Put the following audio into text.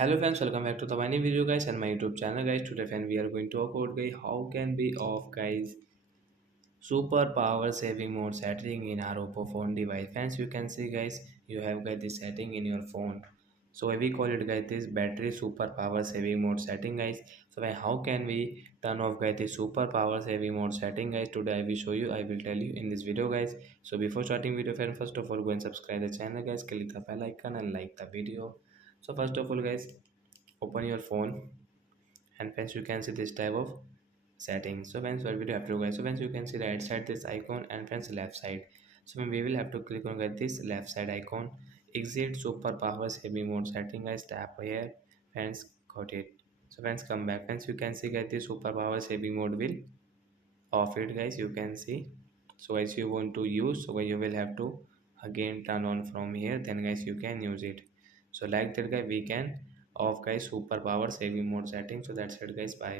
Hello friends, welcome back to the new video guys and my YouTube channel guys. Today friend we are going to talk about guys how can we off guys super power saving mode setting in our oppo phone device. Friends, you can see guys you have got this setting in your phone. So we call it guys this battery super power saving mode setting guys. So how can we turn off guys this super power saving mode setting guys? Today I will show you, I will tell you in this video guys. So before starting video friend, first of all go and subscribe the channel guys, click the bell icon and like the video. So first of all guys, open your phone and friends you can see this type of settings. So friends, what we do have to do guys, so friends you can see right side this icon and friends left side. So we will have to click on get this left side icon, exit super power saving mode setting guys, tap here. Friends, got it. So friends, come back. Friends, you can see get this super power saving mode will off it guys, you can see. So guys, you want to use, so you will have to again turn on from here, then guys you can use it. So like that guys we can off guys super power saving mode setting. So that's it guys, bye.